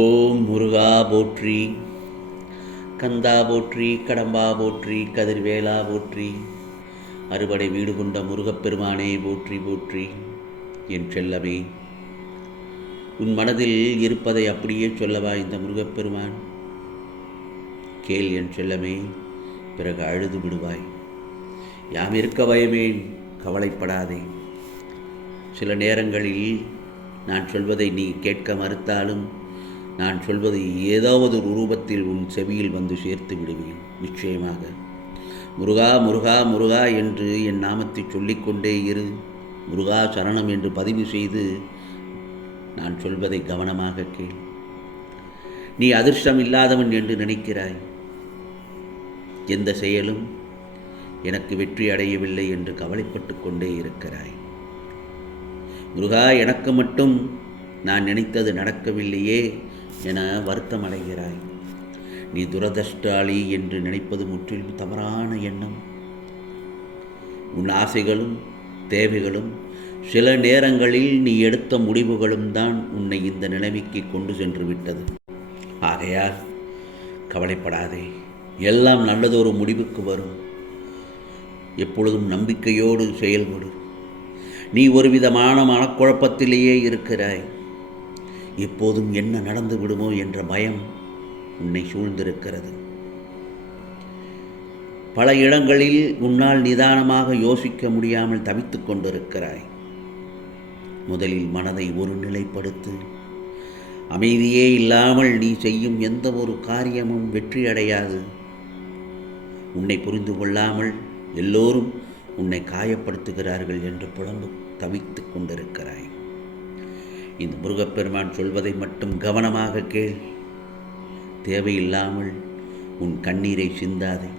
ஓம் முருகா போற்றி கந்தா போற்றி கடம்பா போற்றி கதிர்வேலா போற்றி அறுபடை வீடு கொண்ட முருகப்பெருமானே போற்றி போற்றி என் செல்லமே. உன் மனதில் இருப்பதை அப்படியே சொல்லவா இந்த முருகப்பெருமான்? கேள் என் செல்லமே பிறகு அழுது விடுவாய். யாம் இருக்க பயமேன் கவலைப்படாதே. சில நேரங்களில் நான் சொல்வதை நீ கேட்க மறுத்தாலும் நான் சொல்வது ஏதாவது ஒரு ரூபத்தில் உன் செவியில் வந்து சேர்த்து விடுவேன். நிச்சயமாக. முருகா முருகா முருகா என்று என் நாமத்தை சொல்லிக்கொண்டே இரு. முருகா சரணம் என்று பதிவு செய்து நான் சொல்வதை கவனமாக கேள். நீ அதிர்ஷ்டம் இல்லாதவன் என்று நினைக்கிறாய். எந்த செயலும் எனக்கு வெற்றி அடையவில்லை என்று கவலைப்பட்டு கொண்டே இருக்கிறாய். முருகா எனக்கு மட்டும் நான் நினைத்தது நடக்கவில்லையே. என வருத்தம் அடைகிறாய். நீ துரதிர்ஷ்டாளி என்று நினைப்பது முற்றிலும் தவறான எண்ணம். உன் ஆசைகளும் தேவைகளும் சில நேரங்களில் நீ எடுத்த முடிவுகளும் தான் உன்னை இந்த நிலைமைக்கு கொண்டு சென்று விட்டது. ஆகையால் கவலைப்படாதே. எல்லாம் நல்லதொரு முடிவுக்கு வரும். எப்பொழுதும் நம்பிக்கையோடு செயல்படு. நீ ஒரு விதமான மனக்குழப்பத்திலேயே இருக்கிறாய். எப்போதும் என்ன நடந்து விடுமோ என்ற பயம் உன்னை சூழ்ந்திருக்கிறது. பல இடங்களில் உன்னால் நிதானமாக யோசிக்க முடியாமல் தவித்துக் கொண்டிருக்கிறாய். முதலில் மனதை ஒரு நிலைப்படுத்து அமைதியே இல்லாமல் நீ செய்யும் எந்த ஒரு காரியமும் வெற்றி அடையாது. உன்னை புரிந்து கொள்ளாமல் எல்லோரும் உன்னை காயப்படுத்துகிறார்கள் என்று புலம்பு தவித்துக் கொண்டிருக்கிறாய். இந்த முருகப்பெருமான் சொல்வதை மட்டும் கவனமாக கேள். தேவையில்லாமல் உன் கண்ணீரை சிந்தாதே.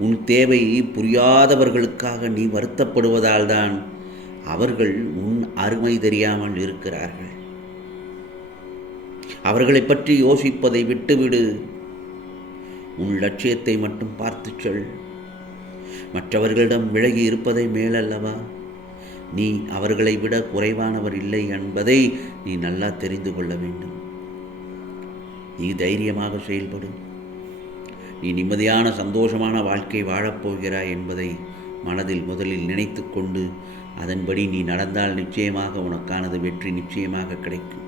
உன் தேவை புரியாதவர்களுக்காக நீ வருத்தப்படுவதால் தான் அவர்கள் உன் அருமை தெரியாமல் இருக்கிறார்கள். அவர்களை பற்றி யோசிப்பதை விட்டுவிடு. உன் லட்சியத்தை மட்டும் பார்த்துச் சொல். மற்றவர்களிடம் விலகி இருப்பதை மேலல்லவா? நீ அவர்களை விட குறைவானவர் இல்லை என்பதை நீ நல்லா தெரிந்து கொள்ள வேண்டும். நீ தைரியமாக செயல்படு. நீ நிம்மதியான சந்தோஷமான வாழ்க்கை வாழப்போகிறாய் என்பதை மனதில் முதலில் நினைத்து கொண்டு அதன்படி நீ நடந்தால் நிச்சயமாக உனக்கானது வெற்றி நிச்சயமாக கிடைக்கும்.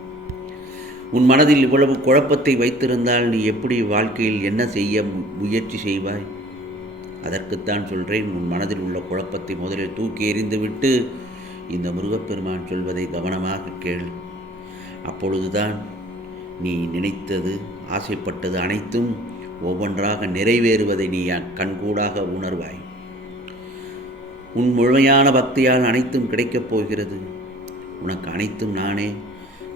உன் மனதில் இவ்வளவு குழப்பத்தை வைத்திருந்தால் நீ எப்படி வாழ்க்கையில் என்ன செய்ய முயற்சி செய்வாய்? அதற்குத்தான் சொல்கிறேன் உன் மனதில் உள்ள குழப்பத்தை முதலில் தூக்கி எறிந்துவிட்டு இந்த முருகப்பெருமான் சொல்வதை கவனமாக கேள். அப்பொழுதுதான் நீ நினைத்தது ஆசைப்பட்டது அனைத்தும் ஒவ்வொன்றாக நிறைவேறுவதை நீ கண்கூடாக உணர்வாய். உன் முழுமையான பக்தியால் அனைத்தும் கிடைக்கப் போகிறது. உனக்கு அனைத்தும் நானே.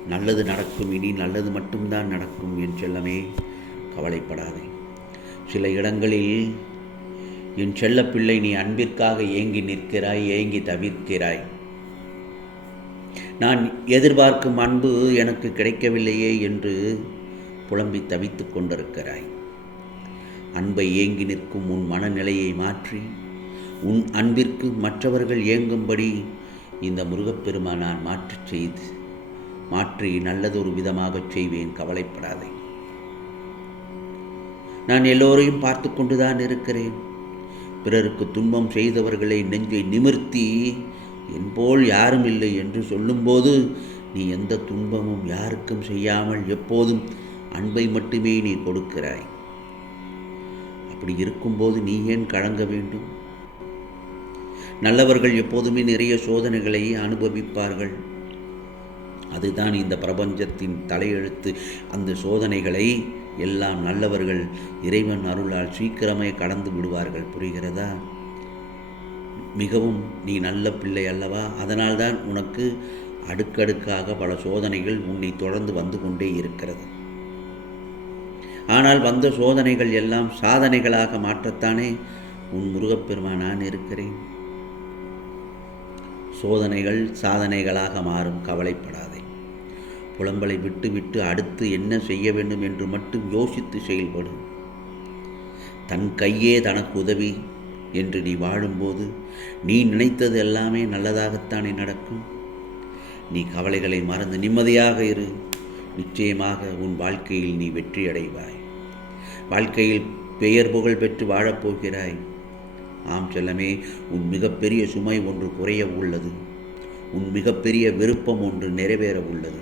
நல்லது நடக்கும் இனி நல்லது மட்டும்தான் நடக்கும் என் செல்லமே கவலைப்படாதே. சில இடங்களில் என் செல்லப்பிள்ளை நீ அன்பிற்காக ஏங்கி நிற்கிறாய் ஏங்கி தவிர்க்கிறாய். நான் எதிர்பார்க்கும் அன்பு எனக்கு கிடைக்கவில்லையே என்று புலம்பி தவித்து கொண்டிருக்கிறாய். அன்பை ஏங்கி நிற்கும் உன் மனநிலையை மாற்றி உன் அன்பிற்கு மற்றவர்கள் ஏங்கும்படி இந்த முருகப்பெருமா நான் மாற்றி செய்து மாற்றி நல்லதொரு விதமாகச் செய்வேன் கவலைப்படாதே. நான் எல்லோரையும் பார்த்து கொண்டுதான் இருக்கிறேன். பிறருக்கு துன்பம் செய்தவர்களை நெஞ்சை நிமிர்த்தி என்போல் யாரும் இல்லை என்று சொல்லும்போது நீ எந்த துன்பமும் யாருக்கும் செய்யாமல் எப்போதும் அன்பை மட்டுமே நீ கொடுக்கிறாய். அப்படி இருக்கும்போது நீ ஏன் கலங்க வேண்டும்? நல்லவர்கள் எப்போதுமே நிறைய சோதனைகளை அனுபவிப்பார்கள். அதுதான் இந்த பிரபஞ்சத்தின் தலையெழுத்து. அந்த சோதனைகளை எல்லாம் நல்லவர்கள் இறைவன் அருளால் சீக்கிரமே கடந்து விடுவார்கள். புரிகிறதா? மிகவும் நீ நல்ல பிள்ளை அல்லவா? அதனால்தான் உனக்கு அடுக்கடுக்காக பல சோதனைகள் உன்னை தொடர்ந்து வந்து கொண்டே இருக்கிறது. ஆனால் வந்த சோதனைகள் எல்லாம் சாதனைகளாக மாற்றத்தானே உன் முருகப்பெருமா நான் இருக்கிறேன். சோதனைகள் சாதனைகளாக மாறும் கவலைப்படாதே. புலம்பலை விட்டுவிட்டு அடுத்து என்ன செய்ய வேண்டும் என்று மட்டும் யோசித்து செயல்படும் தன் கையே தனக்கு உதவி என்று நீ வாழும்போது நீ நினைத்தது எல்லாமே நல்லதாகத்தானே நடக்கும்? நீ கவலைகளை மறந்து நிம்மதியாக இரு. நிச்சயமாக உன் வாழ்க்கையில் நீ வெற்றி அடைவாய். வாழ்க்கையில் பெயர் புகழ் பெற்று வாழப்போகிறாய் ஆம் செல்லமே உன் மிகப்பெரிய சுமை ஒன்று குறைய உள்ளது. உன் மிகப்பெரிய விருப்பம் ஒன்று நிறைவேற உள்ளது.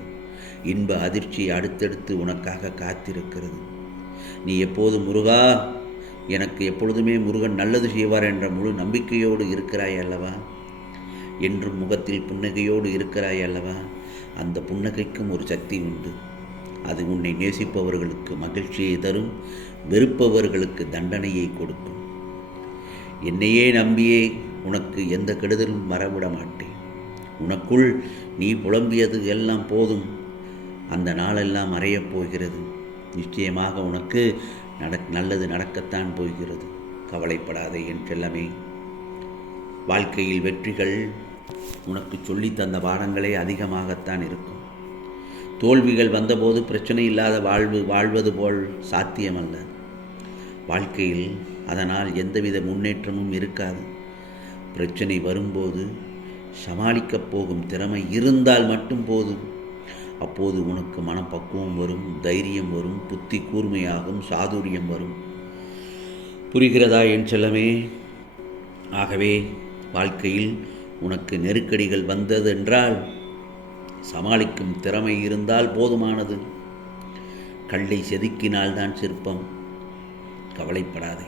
இன்ப அதிர்ச்சி அடுத்தடுத்து உனக்காக காத்திருக்கிறது. நீ எப்போது முருகா எனக்கு எப்பொழுதுமே முருகன் நல்லது செய்வார் என்ற முழு நம்பிக்கையோடு இருக்கிறாய் அல்லவா? என்றும் முகத்தில் புன்னகையோடு இருக்கிறாய் அல்லவா? அந்த புன்னகைக்கும் ஒரு சக்தி உண்டு. அது உன்னை நேசிப்பவர்களுக்கு மகிழ்ச்சியை தரும் வெறுப்பவர்களுக்கு தண்டனையை கொடுக்கும். என்னையே நம்பியே உனக்கு எந்த கெடுதலும் வரவிட மாட்டேன். உனக்குள் நீ புலம்பியது எல்லாம் போதும். அந்த நாளெல்லாம் மறையப் போகிறது. நிச்சயமாக உனக்கு நட நல்லது நடக்கத்தான் போகிறது. கவலைப்படாதே என் செல்லமே வாழ்க்கையில் வெற்றிகள் உனக்கு சொல்லித் தந்த பாடங்களே அதிகமாகத்தான் இருக்கும். தோல்விகள் வந்தபோது பிரச்சனை இல்லாத வாழ்வு வாழ்வது போல் சாத்தியமல்ல. வாழ்க்கையில் அதனால் எந்தவித முன்னேற்றமும் இருக்காது. பிரச்சனை வரும்போது சமாளிக்கப் போகும் திறமை இருந்தால் மட்டும் போதும். அப்போது உனக்கு மனப்பக்குவம் வரும் தைரியம் வரும் புத்தி கூர்மையாகும் சாதுரியம் வரும். புரிகிறதா என் செல்லமே? ஆகவே வாழ்க்கையில் உனக்கு நெருக்கடிகள் வந்ததென்றால் சமாளிக்கும் திறமை இருந்தால் போதுமானது. கல்லை செதுக்கினால்தான் சிற்பம். கவலைப்படாதே.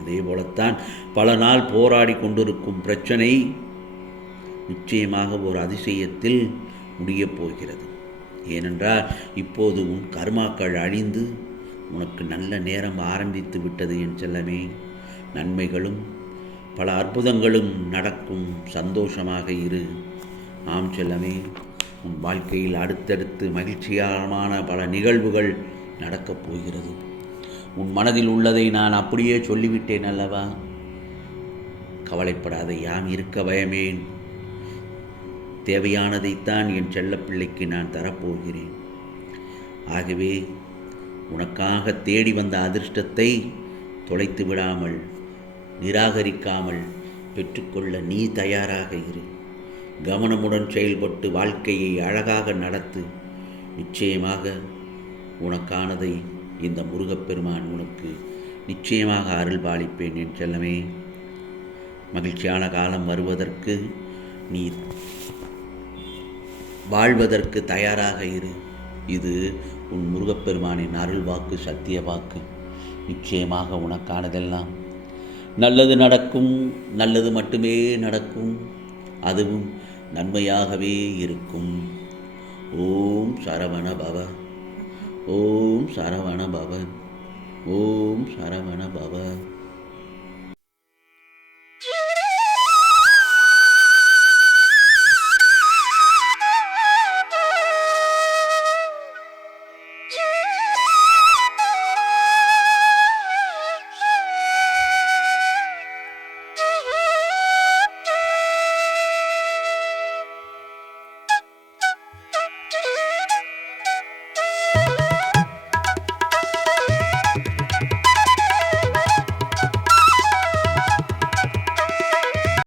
அதே போலத்தான் பல நாள் போராடி கொண்டிருக்கும் பிரச்சனை நிச்சயமாக ஒரு அதிசயத்தில் முடியப் போகிறது. ஏனென்றால் இப்போது உன் கர்மாக்கள் அழிந்து உனக்கு நல்ல நேரம் ஆரம்பித்து விட்டது என் செல்லமே. நன்மைகளும் பல அற்புதங்களும் நடக்கும். சந்தோஷமாக இரு. ஆம் செல்லமே உன் வாழ்க்கையில் அடுத்தடுத்து மகிழ்ச்சிகரமான பல நிகழ்வுகள் நடக்கப் போகிறது. உன் மனதில் உள்ளதை நான் அப்படியே சொல்லிவிட்டேன் அல்லவா? கவலைப்படாத யாம் இருக்க பயமேன். தேவையானதைத்தான் என் செல்லப்பிள்ளைக்கு நான் தரப்போகிறேன். ஆகவே உனக்காக தேடி வந்த அதிர்ஷ்டத்தை தொலைத்து விடாமல் நிராகரிக்காமல் பெற்றுக்கொள்ள நீ தயாராக இரு. கவனமுடன் செயல்பட்டு வாழ்க்கையை அழகாக நடத்து. நிச்சயமாக உனக்கானதை இந்த முருகப்பெருமான் உனக்கு நிச்சயமாக அருள் பாலிப்பேன் என் செல்லமே. மகிழ்ச்சியான காலம் வருவதற்கு நீ வாழ்வதற்கு தயாராக இரு. இது உன் முருகப்பெருமானின் அருள் வாக்கு சத்திய வாக்கு நிச்சயமாக உனக்கானதெல்லாம். நல்லது நடக்கும் நல்லது மட்டுமே நடக்கும். அதுவும் நன்மையாகவே இருக்கும். ஓம் சரவண பவ ஓம் சரவண பவ ஓம் சரவண பவ